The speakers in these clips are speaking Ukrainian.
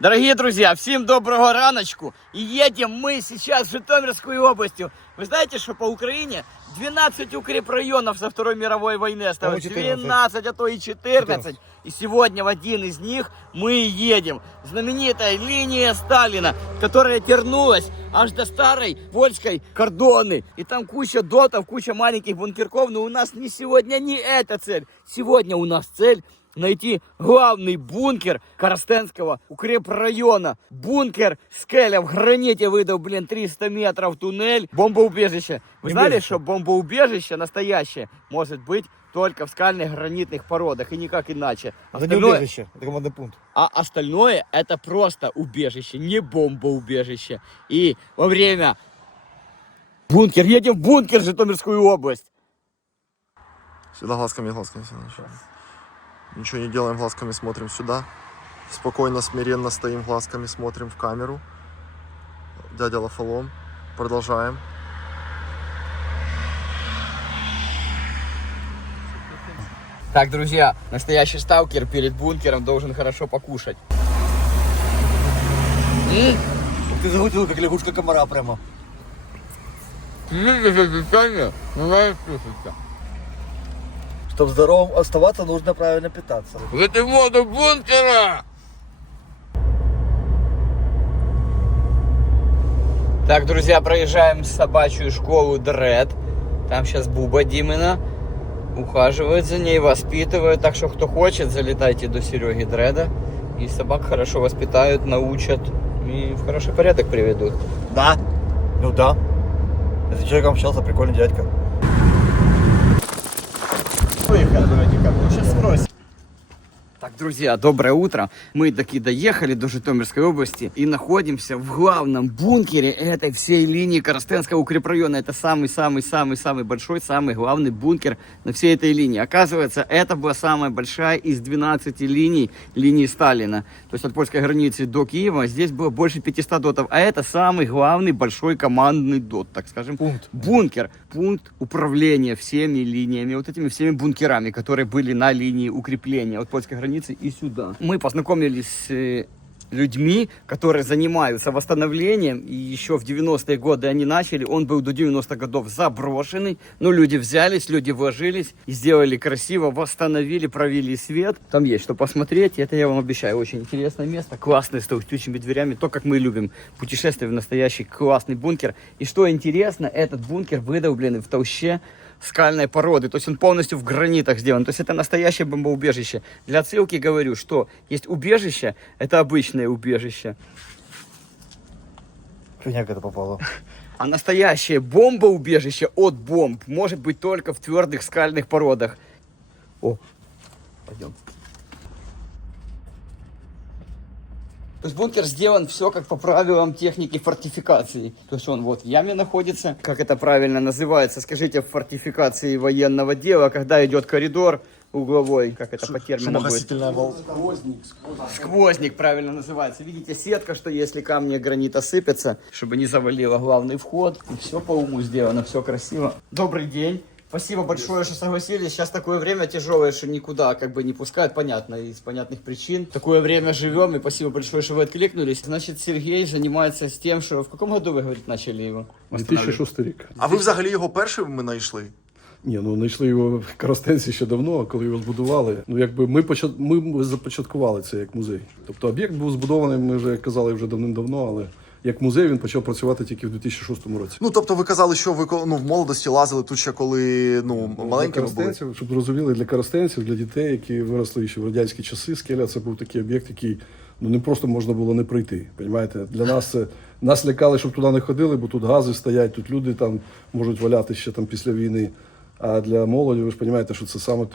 Дорогие друзья, всем доброго раночку. И едем мы сейчас в Житомирскую область. Вы знаете, что по Украине 12 укрепрайонов со Второй мировой войны осталось. 12, а то и 14. И сегодня в один из них мы едем. Знаменитая линия Сталина, которая тянулась аж до старой польской кордоны. И там куча дотов, куча маленьких бункерков. Но у нас не сегодня не эта цель. Сегодня у нас цель найти главный бункер Коростенского укрепрайона. Бункер Скеля в граните выдал, 300 метров туннель. Бомбоубежище. Вы знали, что бомбоубежище настоящее может быть только в скальных гранитных породах и никак иначе. Это не убежище, это командный пункт. А остальное это просто убежище, не бомбоубежище. И во время бункер, едем в бункер в Житомирскую область. Всегда глазками. Ничего не делаем, глазками смотрим сюда. Спокойно, смиренно стоим, глазками смотрим в камеру. Дядя Лафалом. Продолжаем. Так, друзья, настоящий сталкер перед бункером должен хорошо покушать. Ты загрузил, как лягушка комара прямо. Чтобы здоровым оставаться, нужно правильно питаться. В эту воду бункера! Так, друзья, проезжаем собачью школу Дред. Там сейчас Буба Димина ухаживает за ней, воспитывает. Так что, кто хочет, залетайте до Сереги Дреда. И собак хорошо воспитают, научат и в хороший порядок приведут. Да? Ну да. Я с человеком общался, прикольный дядька. Сейчас спросим. Так, друзья, доброе утро. Мы таки доехали до Житомирской области и находимся в главном бункере этой всей линии Коростенского укрепрайона. Это самый большой, самый главный бункер на всей этой линии. Оказывается, это была самая большая из 12 линий Сталина. То есть от польской границы до Киева здесь было больше 500 дотов. А это самый главный большой командный дот, так скажем. Бункер. Пункт управления всеми линиями, вот этими всеми бункерами, которые были на линии укрепления от польской границы и сюда. Мы познакомились с людьми, которые занимаются восстановлением, и еще в 90-е годы они начали, он был до 90-х годов заброшенный, но люди взялись, люди вложились и сделали красиво, восстановили, провели свет. Там есть что посмотреть, это я вам обещаю, очень интересное место, классное, с толстючими дверями, то, как мы любим, путешествие в настоящий классный бункер. И что интересно, этот бункер выдолбленный в толще скальной породы, то есть он полностью в гранитах сделан, то есть это настоящее бомбоубежище. Для отсылки говорю, что есть убежище, это обычное убежище. Фигня какая-то попала. А настоящее бомбоубежище от бомб может быть только в твердых скальных породах. О, пойдем. То есть бункер сделан все как по правилам техники фортификации. То есть он вот в яме находится. Как это правильно называется? Скажите, в фортификации военного дела, когда идет коридор угловой, как это по терминам будет? Сквозник правильно называется. Видите, сетка, что если камни гранита сыпятся, чтобы не завалило главный вход. И все по уму сделано, все красиво. Добрый день. Спасибо большое, что согласились. Сейчас такое время тяжелое, что никуда не пускают, понятно, из понятных причин. Такое время живем, и спасибо большое, что вы откликнулись. Значит, Сергей занимается с тем, что... В каком году, вы, говорите, начали его? 2006 рік. А ви взагалі його першими знайшли? Ні, знайшли його в Коростенці ще давно, коли його збудували. Ми започаткували це як музей. Тобто об'єкт був збудований, ми вже казали вже давним-давно, але як музей він почав працювати тільки в 2006 році. Тобто ви казали, що ви в молодості лазили тут ще коли маленькими були? Щоб зрозуміли, для коростенців, для дітей, які виросли ще в радянські часи, Скеля це був такий об'єкт, який не просто можна було не пройти. Понимаєте? Для нас нас лякали, щоб туди не ходили, бо тут гази стоять, тут люди там можуть валяти ще там після війни. А для молоді, ви ж розумієте, що це саме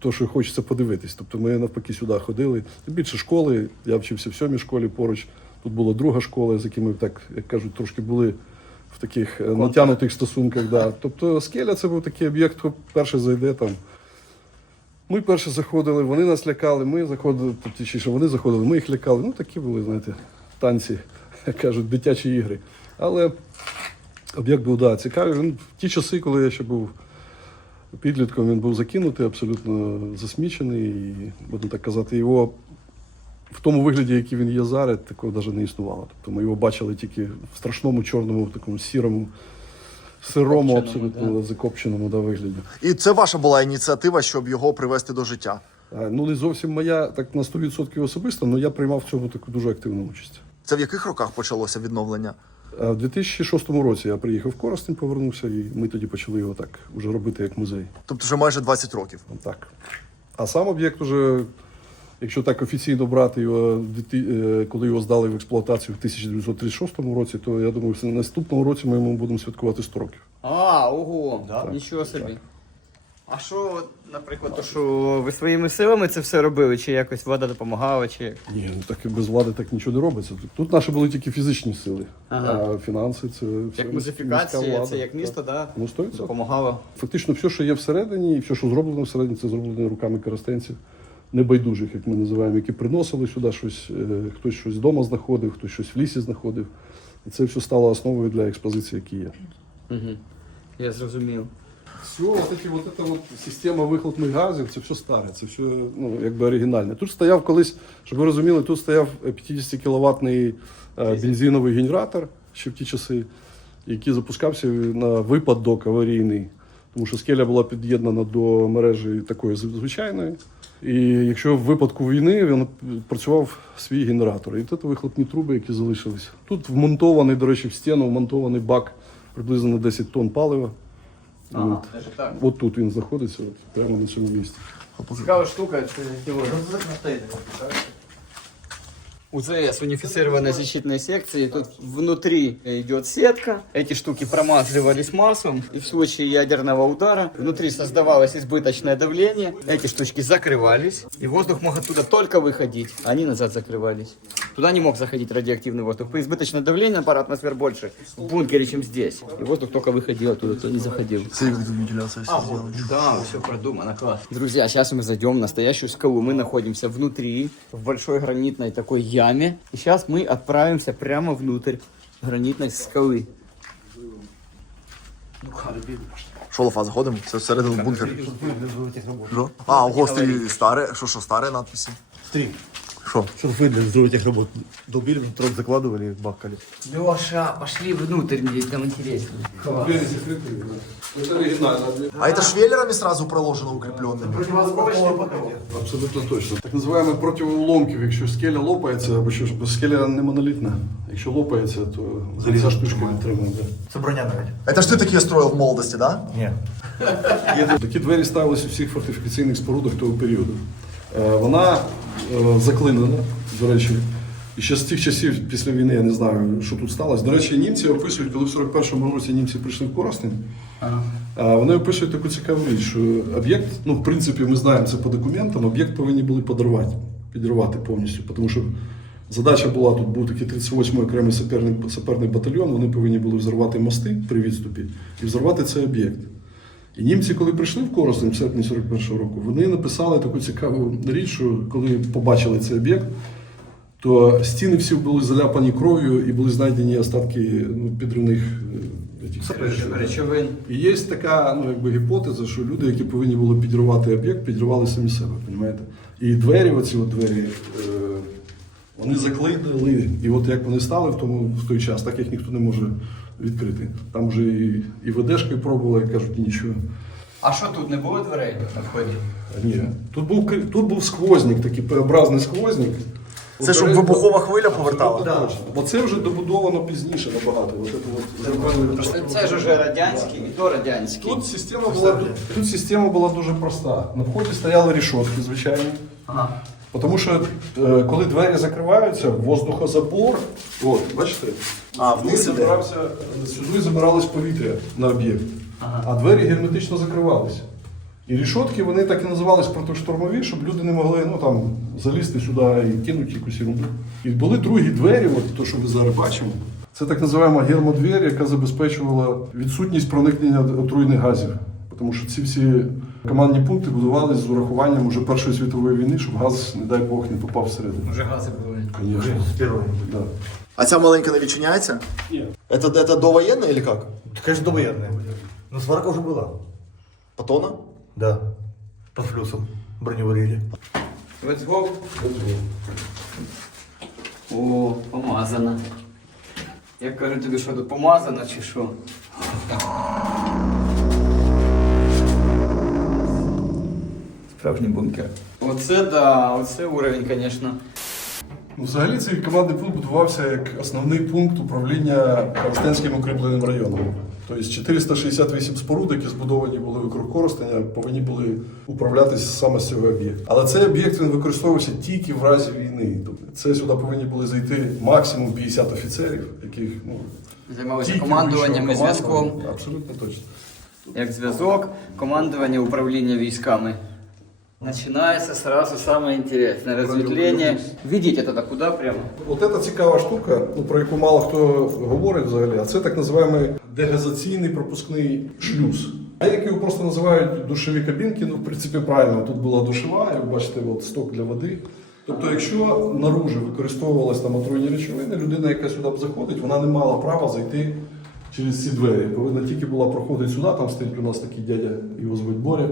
те, що хочеться подивитись. Тобто ми навпаки сюди ходили. Більше школи, я вчився в 7-й школі поруч. Тут була друга школа, з якими, так, як кажуть, трошки були в таких натягнутих стосунках. Да. Тобто Скеля це був такий об'єкт, хто перший зайде там. Ми перші заходили, вони нас лякали, ми заходили, тобто, вони заходили, ми їх лякали. Такі були, знаєте, танці, як кажуть, дитячі ігри. Але об'єкт був, цікавий. Він в ті часи, коли я ще був підлітком, він був закинутий, абсолютно засмічений. І, будемо так казати, його в тому вигляді, який він є зараз, такого навіть не існувало. Тобто ми його бачили тільки в страшному чорному, такому сірому, сирому, абсолютно закопченому вигляді. І це ваша була ініціатива, щоб його привести до життя? Ну, не зовсім моя, так на 100% особисто, але я приймав в цьому таку дуже активну участь. Це в яких роках почалося відновлення? У 2006 році я приїхав в Коростень, повернувся, і ми тоді почали його так уже робити як музей. Тобто вже майже 20 років. Так. А сам об'єкт уже, якщо так офіційно брати його, коли його здали в експлуатацію в 1936 році, то я думаю, в наступному році ми йому будемо святкувати 100 років. Ого, нічого собі. А що, наприклад, то що ви своїми силами це все робили, чи якось влада допомагала, чи як? Ні, ну так і без влади так нічого не робиться. Тут наші були тільки фізичні сили, а фінанси це все Як міська музифікація, влада. це як місто, да? Ну, 100%. Допомагало. Фактично все, що є всередині, і все, що зроблено всередині, це зроблено руками коростенців, небайдужих, як ми називаємо, які приносили сюди щось, хтось щось вдома знаходив, хтось щось в лісі знаходив. І це все стало основою для експозиції, які є. Угу. Я зрозумів. Все, вот эта система вихлопних газів, це все старе, це все ну, якби оригінальне. Тут стояв колись, щоб ви розуміли, тут стояв 50 кіловатний бензиновий генератор ще в ті часи, який запускався на випадок аварійний, тому що скеля була під'єднана до мережі такої звичайної. І якщо в випадку війни він працював свій генератор. І тут вихлопні труби, які залишились. Тут вмонтований, до речі, в стіну вмонтований бак приблизно на 10 тонн палива. Ага, даже так. От тут він знаходиться, прямо на цьому місці. Цікава штука, це УЗС, унифицированная защитная секция. Тут внутри идет сетка. Эти штуки промазывались маслом. И в случае ядерного удара внутри создавалось избыточное давление. Эти штучки закрывались. И воздух мог оттуда только выходить. Они назад закрывались. Туда не мог заходить радиоактивный воздух. При избыточном давлении на пару атмосфер больше в бункере, чем здесь. И воздух только выходил оттуда, не заходил. Да, все продумано, класс. Друзья, сейчас мы зайдем в настоящую скалу. Мы находимся внутри, в большой гранитной такой яме. И сейчас мы отправимся прямо внутрь гранитной скалы. Що, Лафа, заходимо? Це всередину бункер. Що? А, ого, старе. Що, старе надписи? Три. Що? Шурфы для взрывных работ. Долбили, трот закладывали, бахкали. Леша, пошли внутрь, мне там интересно. Двері закриті. Це оригінально. А это швеллерами сразу проложено укрепленными? Абсолютно точно. Так називаємо противоуломків. Якщо скеля лопається, або що скеля не монолітна. Якщо лопається, то ця штучка не тримає. Це броня навіть. Это ж ты такие строил в молодости, да? Ні. Такі двері ставилися у всіх фортифікаційних спорудах того періоду. Вона заклинена, до речі, і ще з тих часів після війни я не знаю, що тут сталося. До речі, німці описують, коли в 41-му році німці прийшли в Коростень, вони описують таку цікаву річ, що об'єкт, ну в принципі ми знаємо це по документам, об'єкт повинні були підірвати повністю, тому що задача була, тут був такий 38-й окремий саперний батальйон, вони повинні були взорвати мости при відступі і взорвати цей об'єкт. І німці, коли прийшли в Коростень в серпні 41-го року, вони написали таку цікаву річ, що коли побачили цей об'єкт, то стіни всі були заляпані кров'ю і були знайдені остатки підривних Речовин. І є така гіпотеза, що люди, які повинні були підірвати об'єкт, підірвали самі себе, розумієте? І двері, оці двері, вони заклинили, і от як вони стали в той час, так їх ніхто не може відкрити. Там вже і ВДшкою пробували, як кажуть, нічого. А що тут, не було дверей на вході? Ні. Тут був сквозник, такий П-образний сквозник. Це щоб вибухова хвиля повертала? Так, бо це вже добудовано пізніше набагато. Це ж уже радянський, і то радянський. Тут система була дуже проста. На вході стояли рішотки, звичайні. Ага. Тому що коли двері закриваються, воздухозабор, от, бачите, вниз іде? сюди забиралось повітря на об'єкт, а двері герметично закривалися. І рішотки, вони так і називались протиштурмові, щоб люди не могли залізти сюди і кинути якусь ерунду. І були другі двері, от то, що ви зараз бачимо. Це так називаємо гермодвір, яка забезпечувала відсутність проникнення отруйних газів. Тому що ці всі командні пункти будувалися з урахуванням уже Першої світової війни, щоб газ, не дай Бог, не попав всередину. Вже гази були. Звісно. З першої. Да. А ця маленька не відчиняється? Ні. Это довоєнне или как? Конечно, довоенная. Но сварка уже была. Патона? Да. Под флюсом броневарили. Let's go. О, помазано. Я кажу тобі, що тут помазано чи що? Справжній бункер. Оце да, оце уровень, звісно. Ну, взагалі цей командний пункт будувався як основний пункт управління Коростенським укріпленим районом. Тобто 468 споруд, які збудовані були вокруг Коростеня, повинні були управлятися саме з цього об'єкту. Але цей об'єкт він використовувався тільки в разі війни. Тобто це сюди повинні були зайти максимум 50 офіцерів, яких Займалися тільки командуванням і вищого зв'язком. командування. Абсолютно точно. Як зв'язок, командування, управління військами. Начинается сразу самое интересное. Разветвление. Ведите тогда куда прямо? От це цікава штука, про яку мало хто говорить взагалі, а це так називаємо дегазаційний пропускний шлюз. А як його просто називають душові кабінки, ну в принципі правильно, тут була душова, як бачите, от сток для води. Тобто, якщо наружу використовувалися там отруйні речовини, людина, яка сюди б заходить, вона не мала права зайти через ці двері. Повинна тільки була проходити сюди, там стоїть у нас такий дядя, його звуть Боря,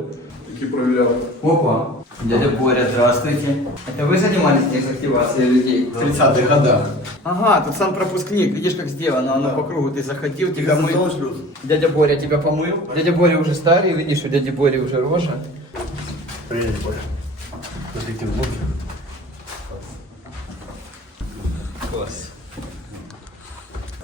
який перевіряв. Опа. Дядя Боря, здравствуйте. Это вы занимались дезактивацией людей в 30-х годах? Ага, тут сам пропускник. Видишь, как сделано? Оно по кругу. Ты заходил, тебя мыл. Дядя Боря тебя помыл. Дядя Боря уже старый, видишь, у дяди Бори уже рожа. Привет, Боря. Смотрите, в бункер. Класс.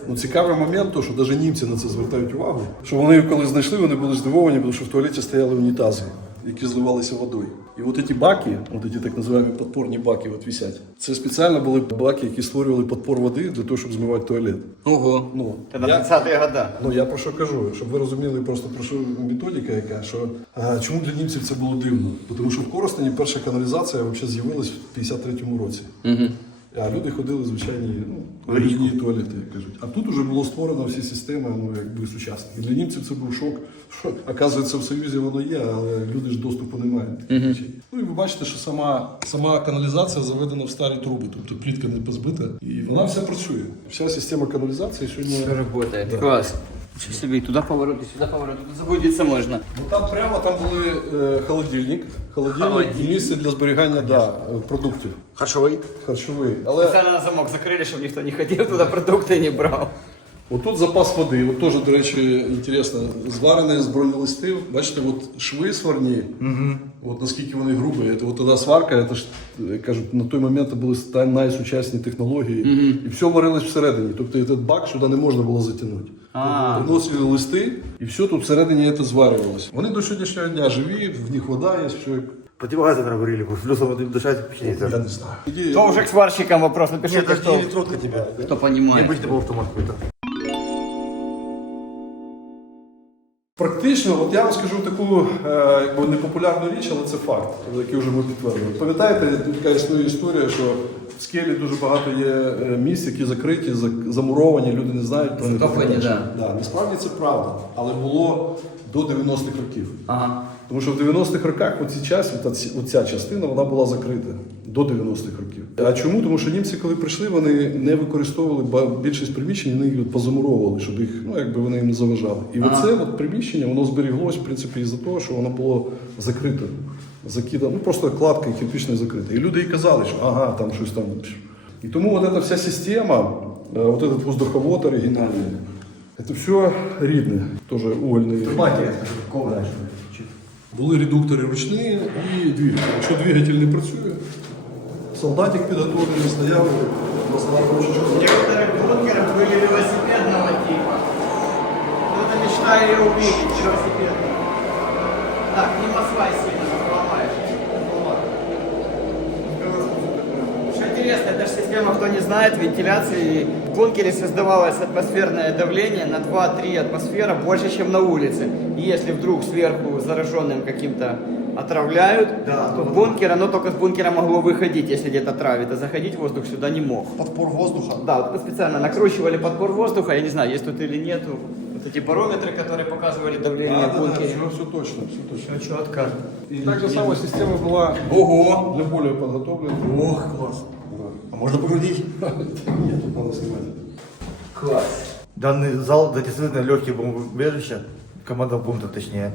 Ну, цікавий момент, то, що навіть німці на це звертають увагу, що вони, коли знайшли, вони були здивовані, тому що в туалеті стояли унітази, які зливалися водою. І от ці баки, от ці так називаємо підпорні баки, от висять, це спеціально були баки, які створювали підпор води для того, щоб змивати туалет. Ого. Ну, Это 30-е года. Ну, я про що кажу, щоб ви розуміли просто про що методика яка, що чому для німців це було дивно? Тому що в Коростені перша каналізація взагалі з'явилась в 53-му році. Угу. А люди ходили звичайні річні туалети, як кажуть. А тут вже було створено всі системи, ну якби сучасні. І для німців це був шок. Що, оказується, в Союзі воно є, але люди ж доступу не мають. Ну і ви бачите, що сама каналізація заведена в старі труби, тобто плітка не позбита. І вона вся працює. Вся система каналізації сьогодні... Все работает. Да. Класс. Ничего себе, и туда поворот, и сюда поворот. Тут заблудиться можно. Ну, там прямо там були холодильник і місце для зберігання продуктів. Харчовий. Але Специально на замок закрыли, чтобы никто не ходил туда, продукты не брал. отут запас води, от теж, до речі, інтересно, зварене з бронелистів. Бачите, от шви сварні, от наскільки вони грубі. От тоді сварка, це ж, кажуть, на той момент були найсучасні технології. І все варилось всередині. Тобто цей бак сюди не можна було затягнути. Приносили листи, і все тут всередині це зварювалося. Вони до сьогоднішнього дня живі, в них вода є, все. Противогазы, наверное, говорили, плюсом дышать вообще нельзя. Я не знаю. То уже к сварщикам вопрос, напишите, Нет, это кто, не электронка тебя. кто понимает. Необычный был автомат какой-то. Практично, от я вам скажу таку якби непопулярну річ, але це факт, який вже ми підтвердили. Пам'ятаєте, така існує історія, що в скелі дуже багато є місць, які закриті, замуровані, люди не знають про них. Затоплені, да. Да, насправді це правда, але було до 90-х років. Ага. Тому що в 90-х роках оця частина вона була закрита до 90-х років. А чому? Тому що німці, коли прийшли, вони не використовували більшість приміщень, вони їх позамуровували, щоб їх, ну якби вони їм не заважали. І оце от приміщення, воно зберіглось, в принципі, із-за того, що воно було закрите, закидано, ну просто кладка кирпична закрита. І люди і казали, що ага, там щось там. І тому от ця вся система, от этот воздуховод оригінальний, це все рідне, теж угольний. Були редуктори ручні і двигатель. Якщо двигатель не працює, солдатик підготовлений, стояв, розклав ручечку. Некоторые бункеры были велосипедного типа. Кто-то мечтает ее увидеть, велосипедный. Так, не масвай сильно, сломаешь. Что интересно, эта же система, кто не знает, вентиляции в бункере создавалось атмосферное давление на 2-3 атмосфера больше, чем на улице. И если вдруг сверху зараженным каким-то отравляют, то бункер, оно только с бункера могло выходить, если где-то травит, а заходить воздух сюда не мог. Подпор воздуха? Да, вот специально накручивали подпор воздуха, я не знаю, есть тут или нету. Вот эти барометры, которые показывали давление в бункере. Все точно, все точно. Все четко. І так же сама система була Ого! для более подготовлена. Ох, класс. А можно погрузить? Нет, тут надо снимать. Класс. Данный зал действительно легкие бомбоубежища, команда пункта точнее.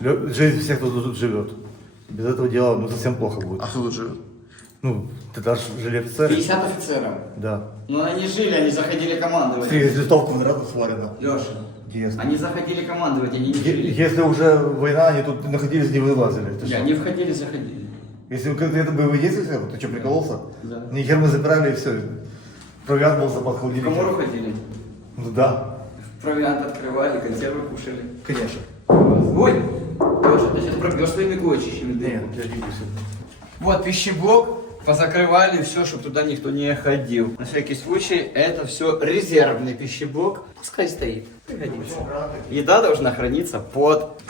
Жизнь всех, кто тут живет. Без этого дела совсем плохо будет. А кто тут живет? Ну, тогда же жили офицеры. 50 офицеров. Да. Ну они жили, они заходили командовать. Из листов квадратов сварено. Леша, Интересно. они заходили командовать, они не жили. Если уже война, они тут находились, не вылазили. Ты что? Они входили, заходили. Если вы конкретно боевые действия, ты что, прикололся? Да. Нихер мы забирали и все. Провиант был запас В холодильника. комору ходили. Ну да, Провиант открывали, консервы кушали. конечно. Ой, Леша, ты сейчас пробьешь своими кулачищами Нет, дырку. я не пишу. Вот пищеблок, позакрывали все, чтобы туда никто не ходил. На всякий случай, это все резервный пищеблок. Пускай стоит, пригодится. Еда должна храниться под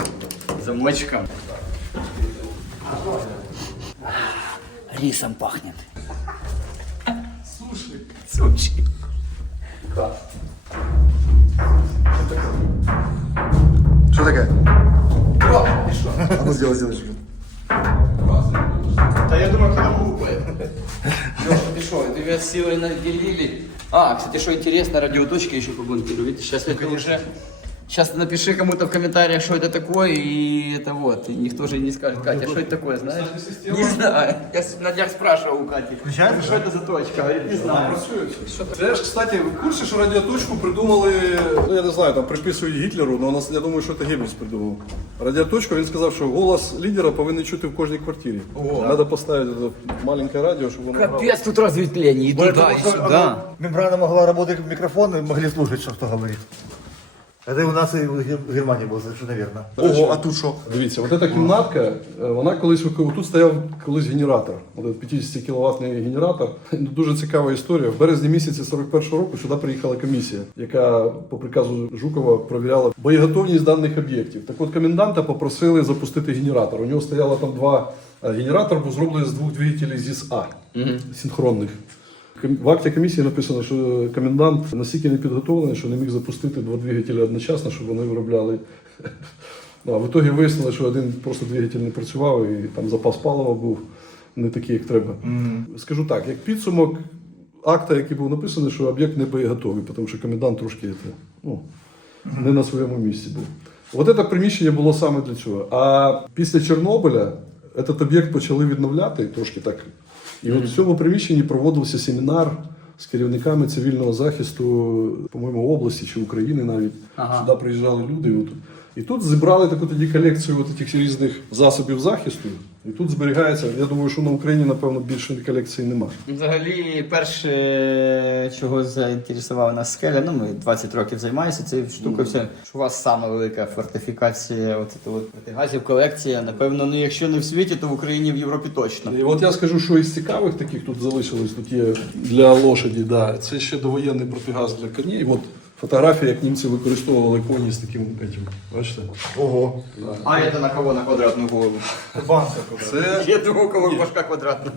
замочком. Рисом пахнет. Суши. Что такое? О, ты что? А ну сделай. Да я думаю, когда глупые. Леша, ты что, тебя силой наделили? А, кстати, что интересно, радиоточки еще по бункеру. Видишь, сейчас это уже... Сейчас напиши кому-то в комментариях, что это такое, и это вот. И никто же не скажет, Катя, что это такое, знаешь? Не знаю. Я на днях спрашивал у Кати, что это за точка? Говорит, не знаю. Це ж, кстати, в курсі, що радіоточку придумали, ну я не знаю, там приписують Гітлеру, але я думаю, що це Геббельс придумав. Радіоточку, він сказав, що голос лідера повинен чути в кожній квартирі. Треба поставити маленьке радіо, щоб воно грало. Капец, тут разветвление, и туда, и сюда. Мембрана могла работать как микрофон, и могли слушать, что кто говорит. Это и у нас, и в Германии было совершенно верно. Ого, а тут що? Дивіться, от ця кімнатка, вона колись, тут стояв колись генератор, от 50 кВт генератор. Дуже цікава історія. В березні місяці 41-го року сюди приїхала комісія, яка по приказу Жукова перевіряла боєготовність даних об'єктів. Так от коменданта попросили запустити генератор. У нього стояло там два генератор, був зроблений з двох двигателів ЗІС-А, синхронних. В акті комісії написано, що комендант настільки не підготовлений, що не міг запустити два двигателі одночасно, щоб вони виробляли. Ну, а в ітогі вияснили, що один просто двигатель не працював і там запас палива був не такий, як треба. Скажу так, як підсумок акта, який був написаний, що об'єкт не боєготовий, тому що комендант трошки не на своєму місці був. От це приміщення було саме для цього. А після Чорнобиля цей об'єкт почали відновляти трошки так. І от в цьому приміщенні проводився семінар з керівниками цивільного захисту, по-моєму, області чи України навіть. Сюди приїжджали люди. І тут зібрали таку тоді колекцію от таких різних засобів захисту. І тут зберігається, я думаю, що на Україні, напевно, більше колекції немає. Взагалі, перше, чого заінтересував нас скеля, ну ми 20 років займаємося цією штукою, що у вас саме велика фортифікація, протигазів, колекція, напевно, ну якщо не в світі, то в Україні, в Європі точно. І от я скажу, що із цікавих таких тут залишилось, тут є для лошаді, да, це ще довоєнний протигаз для коней. От фотографія, як німці використовували коні з таким этим, бачите? Ого. А це на кого? На квадратну голову? Банка. Це Я думав, у кого башка квадратна.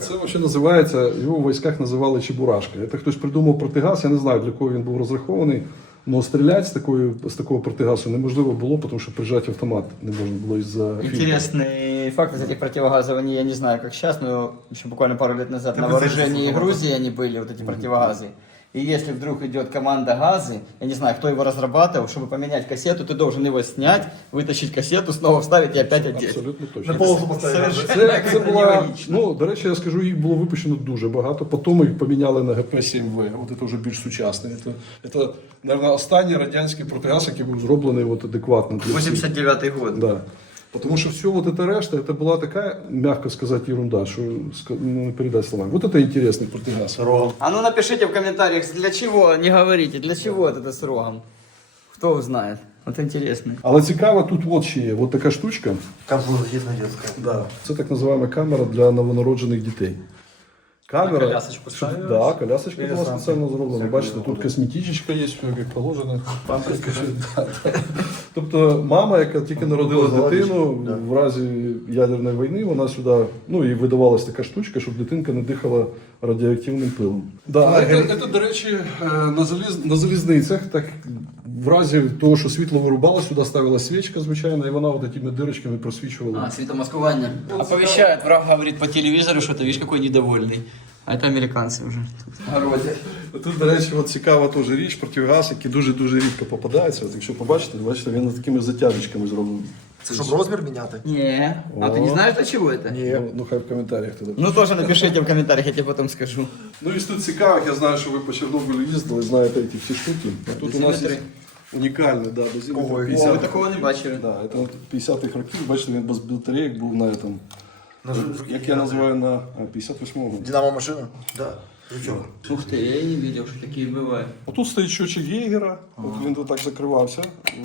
Це взагалі називається, його в військах називали Чебурашка. Це хтось придумав протигаз, я не знаю, для кого він був розрахований, але стріляти з такого протигазу неможливо було, тому що прижати автомат не можна було із-за Интересный факт из этих противогазов, они, я не знаю, как сейчас, но еще буквально пару лет назад на вооружении Грузии они были, вот эти противогазы. И если вдруг идет команда газы, я не знаю, кто его разрабатывал, чтобы поменять кассету, ты должен его снять, вытащить кассету, снова вставить и опять одеть. Абсолютно точно. На полосу поставили. Це була, ну, до речі, я скажу, їх було випущено дуже багато. Потім їх поміняли на ГП-7В. От це вже більш сучасне. Це, мабуть, останній радянський протигаз, який був зроблений от адекватно. 89-й год. Да. Потому что все вот это решта, это была такая, мягко сказать, ерунда, что не передать словами. Вот это интересный протигаз. А ну напишите в комментариях, для чего, не говорите, для чего это с рогом. Кто узнает. Вот интересно. Але цікаво, тут от ще є, от така штучка. Капсула защитно-детская. Да. Це так називаємо камера для новонароджених дітей. Камера. Колясочку ставишь? Да, колясочка була спеціально зроблена. Бачите, тут косметичечка є, все як положено. Тобто мама, яка тільки народила дитину, в разі ядерної війни, вона сюди, ну і видавалась така штучка, щоб дитинка не дихала радіоактивним пилом. Да, це, до речі, на залізницях, так в разі того, що світло вирубало, сюди ставила свічка, звичайно, і вона вот такими дирочками просвічувала. А, светомаскирование. Оповещает, враг говорит по телевизору, что ты видишь, какой недовольный. А это американцы уже городят. Тут, до речі, от цікава теж річ, противогаз, який дуже-дуже рідко попадається. От якщо побачите, він з такими затяжечками зроблений. Це щоб розмір міняти? Не. А ты не знаешь, для чего это? Ну, хай в коментарях тоді. Ну тоже напишите в комментариях, я тебе потом скажу. Ну і з тут цікавих, я знаю, що ви по Чорнобилю їздили, знаєте ці всі штуки. А тут у нас є унікальний, да, дозиметр Ого, 50. Вы такого не бачили. Да, це 50-х років, бачите, він без батареїк був на этом. Як я називаю на 58-му. Динамо машина? Да. Жучок. Ух ты, я и не видел, что такие бывают. Отут стоїть щочик Гейгера, от він тут так закривався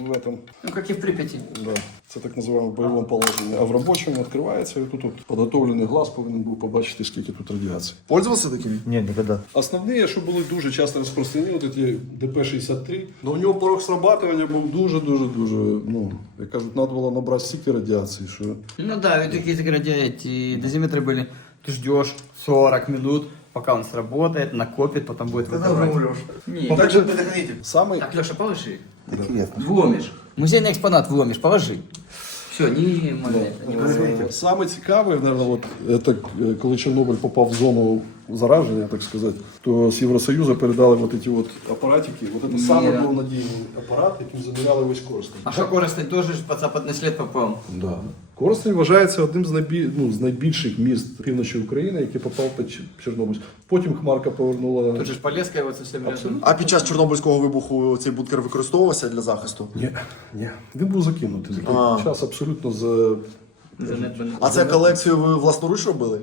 в этом. Ну как и в Припяти. Да, це так називаємо в бойовому положенні. А в робочому відкривається, і тут от підготовлений глаз повинен був побачити, скільки тут радіації. Пользувався такими? Не, никогда. Основні, що були дуже часто розпространені, от ці ДП-63, але у нього порог срабатування був дуже, ну, як кажуть, треба було набрати стільки радіації, що... Ну да, и такие эти дозиметры были. Ты ждешь 40 минут, пока он сработает, накопит, потом будет Тогда уже выдавать. умрешь. Не. Так же предохранитель. Самий... Так, Леша, положи. Интересно. Вломишь. Музейный экспонат вломишь, положи. Все, не могу. Саме цікаве, наверное, от, це коли Чорнобиль попав в зону зараження, так сказати, то з Євросоюзу передали вот ці от апаратики. Вот це саме був надійний апарат, яким заміряли весь Коростень. А что Коростень тоже ж под западный след попал? Да. Коростень вважається одним з найбільших міст півночі України, який попав під Чорнобиль. Потім Хмарка повернула... Тут же ж Полесская вот совсем рядом. А під час Чорнобильського вибуху цей бункер використовувався для захисту? Ні. Він був закинутий. Час абсолютно А це колекцію ви власноруч робили?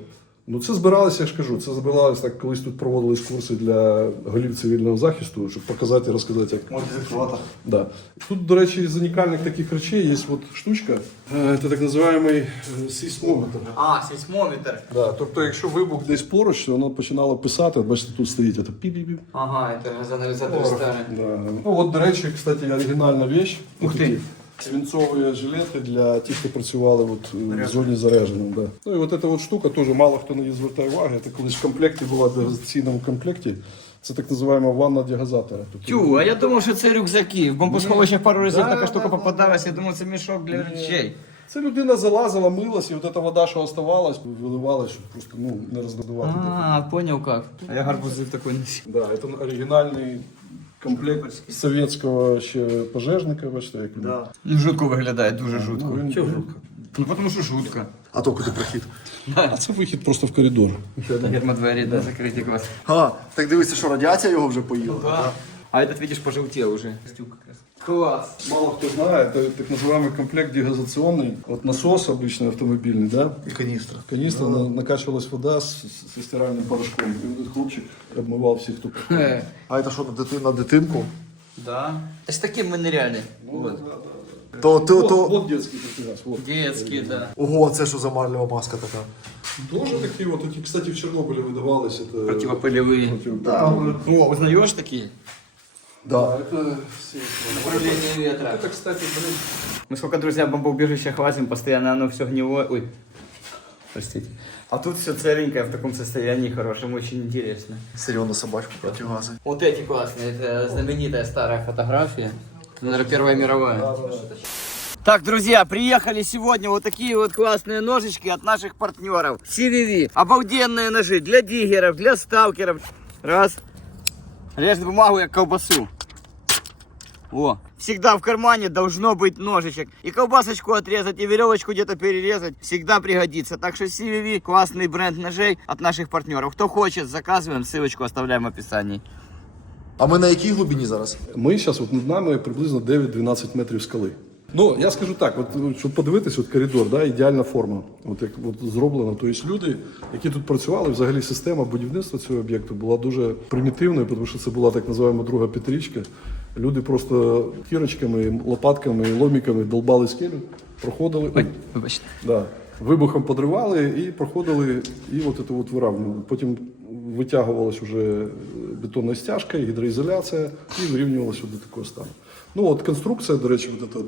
Ну, це збиралося, я ж кажу, це збиралося так, колись тут проводились курси для голів цивільного захисту, щоб показати і розказати, як. Может, из экскаватора. Да. Тут, до речі, з унікальних таких речей є от штучка, це так називаємий сейсмометр. А, сейсмометр. Да, тобто, якщо вибух десь поруч, то воно починало писати, от бачите, тут стоїть це піп-піп-піп. Ага, это газоанализатор старый. Да. Ну, от, до речі, кстати, оригінальна вещь. Ух Такі ти. Свинцові жилети для тих, хто працювали от, в зоні зарядженому. Да. Ну і от ця от штука теж мало хто на неї звертає уваги. Це колись в комплекті була, в дегазаційному комплекті. Це так називаємо ванна дегазатора. Тобто, Тю, а я думал, что это рюкзаки. В бомбосховищах пару разів Да, така штука да, попадалась, я думал, це мішок для речей. це людина залазила, милась, і от ця вода, що оставалась, виливалась, щоб просто не роздавати. А, понял как. А я гарбузы такой носил. Да, це оригінальний комплект совєтського ще пожежника, бачите, як він. Да. Ну, жутко виглядає, дуже жутко. Чого жутко? Ну, потому що жутко. А то куди прохід? А це вихід просто в коридор. Гермодвері, да, закриті клас. А, так дивися, що радіація його вже поїла. А этот, видишь, пожелтел уже. Класс. Мало кто знает, это так называемый комплект дегазационный. Вот насос обычный автомобильный, да? И канистра. Канистра, накачивалась вода со стиральным порошком. И вот этот хлопчик обмывал всех, кто проходил. А це що, на дитинку? Да. Это ж таким мы ныряли. Вот. Вот детский как раз. Вот. Детские, да. Ого, це що за марлева маска така? Тоже такие вот, эти, кстати, в Чернобыле выдавались. Это... Противопылевые. Да. О, узнаешь такие? Да, это все. Направление ветра. Это, кстати, блин. Мы сколько, друзья, бомбоубежища хватим, постоянно оно все гнилое. Ой, простите. А тут все целенькое, в таком состоянии хорошем, очень интересно. Серйозно собачку противогази. Вот эти классные, это знаменитая старая фотография. Это, наверное, Первая мировая. Так, друзья, приехали сегодня вот такие вот классные ножички от наших партнеров. CVV. Обалденные ножи для диггеров, для сталкеров. Раз. Режет бумагу, как колбасу. О, всегда в кармане должно быть ножичек. И колбасочку отрезать, и веревочку где-то перерезать. Всегда пригодится. Так что CVV, классный бренд ножей от наших партнеров. Кто хочет, заказываем, ссылочку оставляем в описании. А ми на якій глибині зараз? Ми зараз от над нами приблизно 9-12 метрів скали. Ну, я скажу так, от, щоб подивитись, от коридор, да, ідеальна форма, от як от зроблено. Тобто люди, які тут працювали, взагалі система будівництва цього об'єкту була дуже примітивною, тому що це була так називаємо друга п'ятирічка. Люди просто кірочками, лопатками, ломіками долбали скелю, проходили. Ой, вибачте. Да. Вибухом подривали і проходили, і от це от вирівнювали. Потім витягувалась вже бетонна стяжка, гідроізоляція і вирівнювалася до такого стану. Ну от конструкція, до речі, от эта,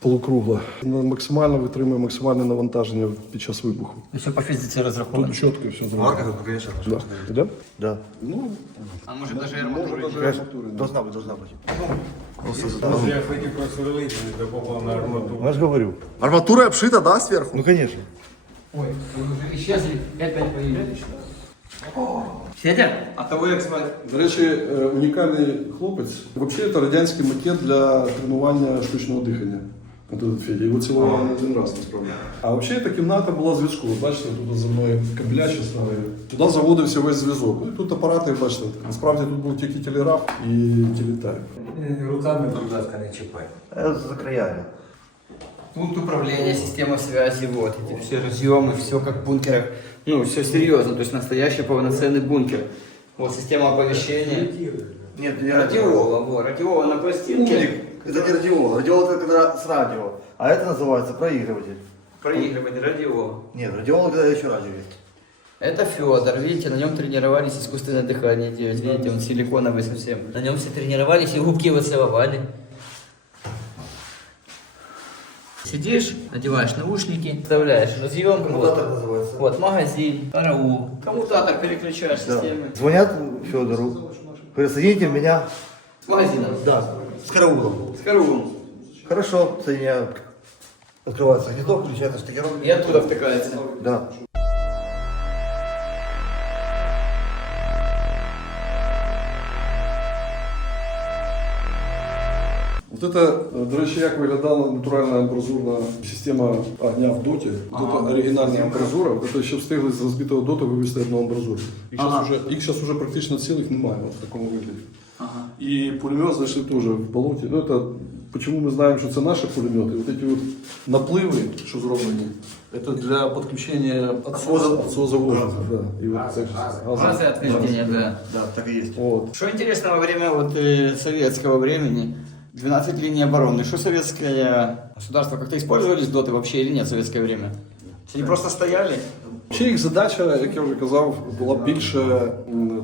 полукругла, вона максимально витримує максимальне навантаження під час вибуху. Все по физике разраховано. Тут чітко все зроблено. Марка, ну, конечно. Да. Іде? Да. Ну, А может даже арматура? Конечно. Должна быть, должна быть. Я хотів просверлити, не попав на арматуру. Я же говорю. Арматура обшита, да, зверху? Ну, конечно. Ой, вы уже исчезли, опять появились. Федя, а того як звати? до речі, унікальний хлопець. Взагалі, це радянський макет для тренування штучного дихання. От этот Федя, його цілували не один раз насправді. А взагалі ця кімната була зв'язку. Бачите, тут за мною кабеля ще ставили. Туди заводився весь зв'язок. І тут апарати, бачите, насправді тут був тільки телеграф і телетайп. Руками, будь ласка, не чіпай. За краями. Пункт управления, система связи, вот эти все разъемы, все как в бункерах. Ну, все серьезно, то есть настоящий полноценный бункер. Вот система оповещения. Нет, не Радиола, вот, радиола на пластинке. Это не радиол. Радиол это когда с радио. А это называется проигрыватель. Проигрывание радиола. Нет, радиол когда еще радио есть. Это Федор, видите, на нем тренировались искусственное дыхание делать, видите, он силиконовый совсем. На нем все тренировались и губки выцеловали. Сидишь, надеваешь наушники, вставляешь разъем, Коммутатор называется. вот магазин, караул, коммутатор переключаешь Да. системы. Звонят Федору. Говорят, соедините меня. С магазином. Да. С караулом. С караулом. Хорошо, соединяю. Открывается гнездо, включается штекером. И оттуда втыкается. Да. Вот это, до речі, як виглядала натуральна амбразурна система огня в доті. Вот это оригінальна амбразура, вот это ще встигли з розбитого доту вивести одну амбразуру. Їх зараз уже практично цілих немає вот в такому вигляді. І пулемет знайшли теж в болоті. Ну, это, почему ми знаємо, що це наші пулемети? Вот эти вот напливи, що зроблені, це для підключення отсоза воздуха. Да. І от це Газы отведения, да. Да, так и есть. От. Что интересно, во время вот, советского времени, 12 линий обороны, что советское государство как-то использовались доты вообще или нет в советское время? Они просто стояли? Ще їх задача, як я вже казав, була більше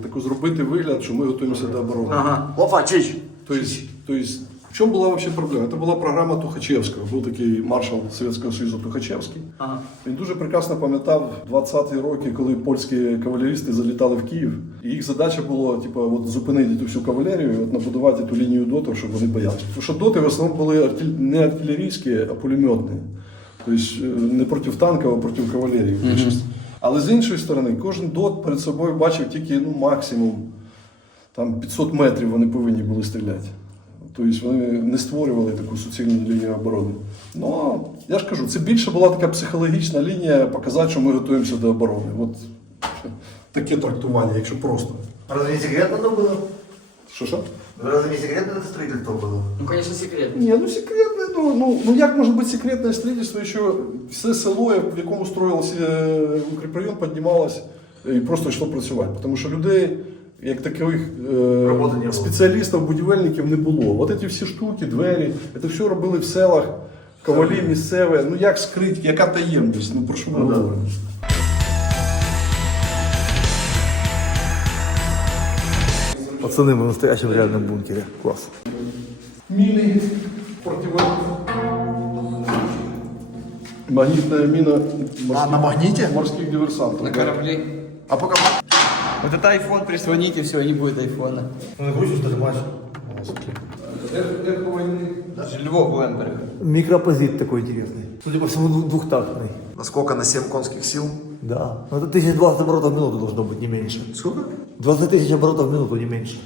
таку зробити вигляд, що ми готуємося до оборони. Ага. Опа, чич! Тобто, в чому була взагалі проблема? Це була програма Тухачевського. Був такий маршал Совєтського Союзу Тухачевський. Ага. Він дуже прекрасно пам'ятав 20-ті роки, коли польські кавалерісти залітали в Київ. І їх задача була типу, от, зупинити ту всю кавалерію, от, набудувати ту лінію дотів, щоб вони боялися. Тому що доти в основному були не артилерійські, а пулеметні. Тобто не проти танків, а проти кавалерії. Але з іншої сторони, кожен дот перед собою бачив тільки максимум там, 500 метрів вони повинні були стріляти. Тобто вони не створювали таку суцільну лінію оборони. Ну, я ж кажу, це більше була така психологічна лінія показати, що ми готуємося до оборони. От таке трактування, якщо просто. Разве не секретно там было? Що? Разве не секретно это строительство было? Ну, конечно, секрет. Ні, ну секретне, ну як може бути секретне строительство, якщо все село, в якому строївся укріпрайон, піднімалось і просто йшло працювати. Тому що людей, як такових спеціалістів, будівельників не було. От ці всі штуки, двері, це все робили в селах, ковалі місцеві. Ну як скрити, яка таємність, ну про що ми говоримо? Пацаны, мы в настоящем реальном бункере. Класс. Мины магнитная мина на магните? морских диверсантов. На корабли. А пока... Вот это iPhone, прислоните, все, не будет айфона. Ну, накручу, что ли, мать? Эхо войны. Львов Лемберг. Микропозит такой интересный. Судя по всему, двухтактный. Насколько? На 7 конских сил? Да. Ну, это 1020 оборотов в минуту должно быть, не меньше. Сколько? 20 000 оборотов в минуту, не меньше.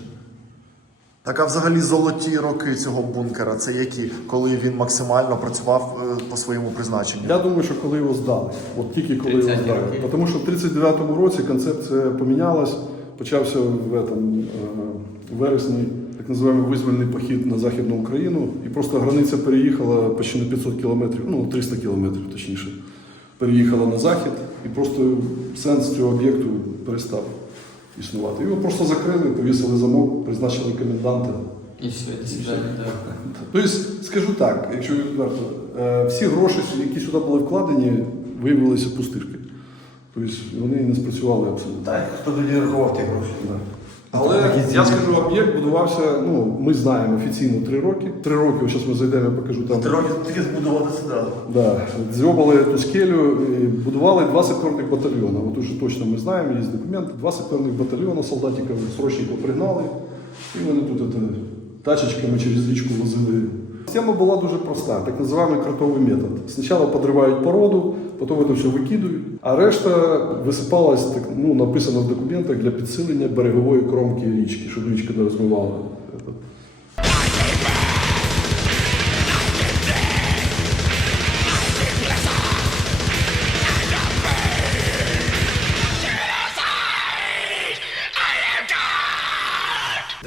Так, а взагалі золоті роки цього бункера, це які? Коли він максимально працював по своєму призначенню? Я думаю, що коли його здали. От тільки коли його 30-ті здали. роки. Тому що в 39-му році концепція помінялась, почався в вересні так називаємо визвольний похід на Західну Україну, і просто границя переїхала почти на 500 кілометрів, ну 300 кілометрів точніше, переїхала на захід, і просто сенс цього об'єкту перестав існувати. Його просто закрили, повісили замок, призначили коменданта. И все, до свидания, да. Тобто, скажу так, якщо відверто, всі гроші, які сюди були вкладені, виявилися пустирки. Тобто вони не спрацювали абсолютно. Так, хто тоді рахував ті гроші? Да. Але я скажу, об'єкт будувався, ну, ми знаємо офіційно 3 роки. 3 роки, ось зараз ми зайдемо, я покажу там. 3 роки тільки збудувати сюди. Да. Зробили ту скелю, і будували 2 саперних батальйони. От уже точно ми знаємо, є документи. 2 саперних батальйони, солдатиків, срочників пригнали. І вони тут тачечками через річку возили. Система була дуже проста, так називаємо кротовий метод. Спочатку підривають породу, потім це все викидують, а решта висипалась, так, ну, написано в документах, для підсилення берегової кромки річки, щоб річка не розмивала.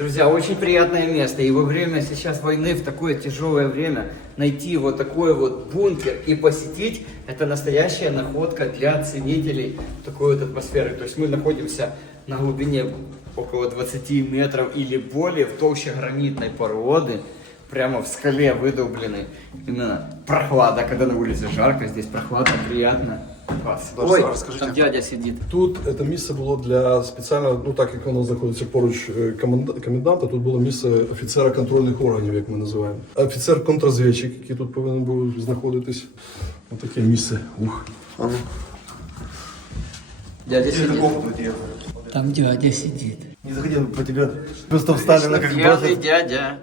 Друзья, очень приятное место. И во время сейчас войны, в такое тяжелое время, найти вот такой вот бункер и посетить, это настоящая находка для ценителей такой вот атмосферы. То есть мы находимся на глубине около 20 метров или более в толще гранитной породы. Прямо в скале выдолбленной. Именно прохлада, когда на улице жарко, здесь прохладно, приятно. Класс. Даже, Ой, расскажите. там дядя сидит. Тут це місце було для спеціально, ну так як воно знаходиться поруч коменданта, тут було місце офіцера контрольних органів, як ми називаємо. Офіцер-контррозвідчик, який тут повинен був знаходитись. Ось таке місце. Ух. А ну. Дядя сидит. Там дядя сидит. Не заходи, по тебе просто встали на как Белый бросят. дядя.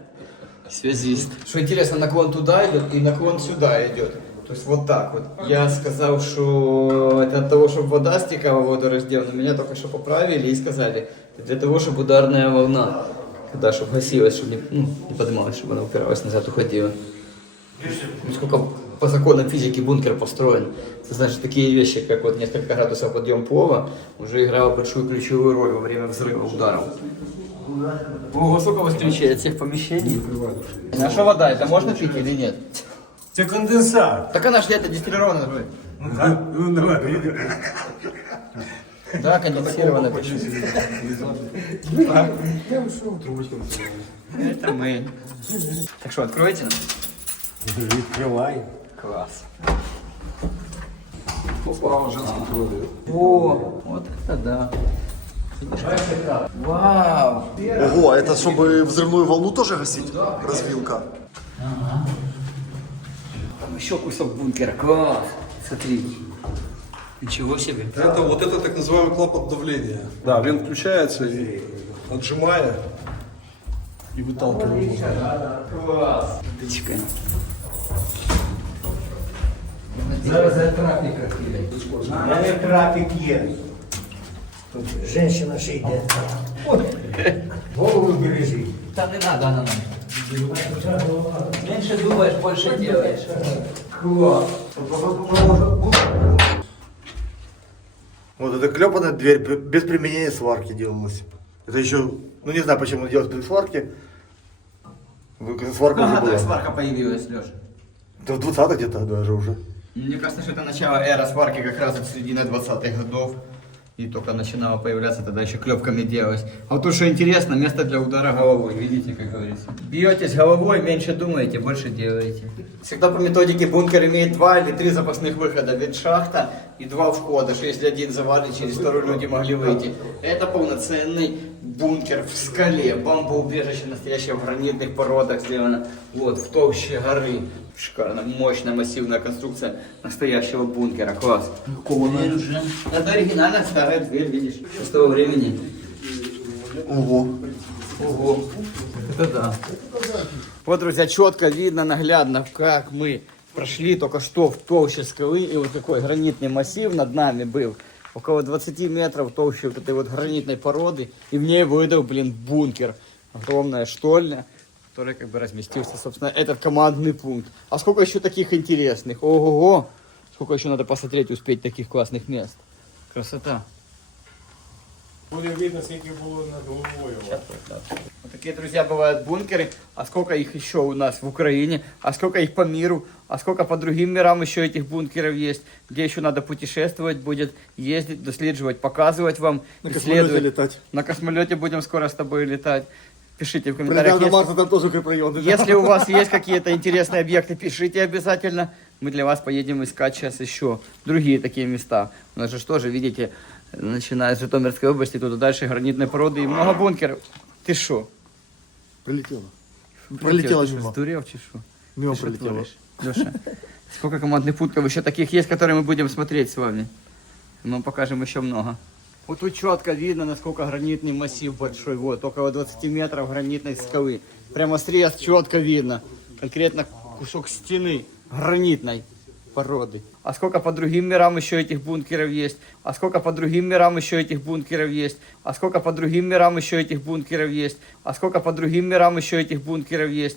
Связист. Что интересно, наклон туда идет и наклон сюда идет. То есть вот так вот. Я сказал, что это от того, чтобы вода стекала в водораздел, но меня только что поправили и сказали, это для того, чтобы ударная волна, когда чтобы гасилась, чтобы не поднималась, чтобы она упиралась назад, уходила. Сколько по законам физики бункер построен. Это значит, такие вещи, как вот несколько градусов подъем пола, уже играла большую ключевую роль во время взрыва ударов. Ого, сколько у вас ключей от всех помещений? А что вода, это можно пить или нет? Це конденсат. Так она же это дистиллированная же. Ну давай. Да, конденсированная почему. Это мы. Так что, откройте? Відкривай. Класс. О, вот это да. Вау! Ого, а это чтобы взрывную волну тоже гасить? Развилка. Там еще кусок бункера. Класс! Смотри. Ничего себе. Это так називаємо клапан давлення. Да, він включається і віджимає і виталкиває. Класс! Тычка. Зараз трафік розкидає. мене трафік є. Тут жінка ще йде. От. Голову бережи. Да не надо, она нам. Меньше думаешь, больше делаешь. Класс! Вот эта клепанная дверь без применения сварки делалась. Это еще, ну не знаю, почему делать без сварки. Сварка уже Ага, была. так сварка появилась, Леша. Да в 20-х где-то даже уже. Мне кажется, что это начало эры сварки как раз от середины 20-х годов. И только начинала появляться, тогда еще клепками делалось. А вот то, что интересно, место для удара головой. Видите, как говорится. Бьетесь головой, меньше думаете, больше делаете. Всегда по методике бункер имеет 2 или 3 запасных выхода. Ведь шахта и 2 входа, что если один завалит, через второй люди могли выйти. Это полноценный бункер в скале. Бомбоубежище настоящее в гранитных породах сделано. Вот, в толще горы. Шикарно, мощная, массивная конструкция настоящего бункера. Класс. Дверь уже. Это оригинальная старая дверь, видишь, с того времени. Ого. Ого. Это да. Вот, друзья, четко видно, наглядно, как мы прошли только что в толще скалы. И вот такой гранитный массив над нами был. Около 20 метров толще вот этой вот гранитной породы. И в ней выдал, бункер. Огромная штольня, который как бы разместился, собственно, этот командный пункт. А сколько еще таких интересных? Ого-го! Сколько еще надо посмотреть, успеть таких классных мест. Красота. Буде видно, скільки було над головою. Вот такие, друзья, бывают бункеры. А сколько их еще у нас в Украине? А сколько их по миру? А сколько по другим мирам еще этих бункеров есть? Где еще надо путешествовать будет, ездить, дослеживать, показывать вам. На исследовать. космолете летать. На космолете будем скоро с тобой летать. Пишите в комментариях. Прилетел на Если, Марс, там тоже укрепрайоны. если у вас есть какие-то интересные объекты, пишите обязательно. Мы для вас поедем искать сейчас еще другие такие места. У нас же тоже, видите, начиная с Житомирской области, туда дальше гранитные породы и много бункеров. Ты шо? Прилетело. Пролетело Ты мимо. сдурел, чи шо? Мимо Ты шо пролетело. творишь? Леша, сколько командных пунктов еще таких есть, которые мы будем смотреть с вами? Мы покажем еще много. Вот тут четко видно, насколько гранитный массив большой. Вот, около 20 метров гранитной скалы. Прямо срез четко видно. Конкретно кусок стены гранитной породы. А сколько по другим мирам еще этих бункеров есть? А сколько по другим мирам еще этих бункеров есть? А сколько по другим мирам еще этих бункеров есть? А сколько по другим мирам еще этих бункеров есть?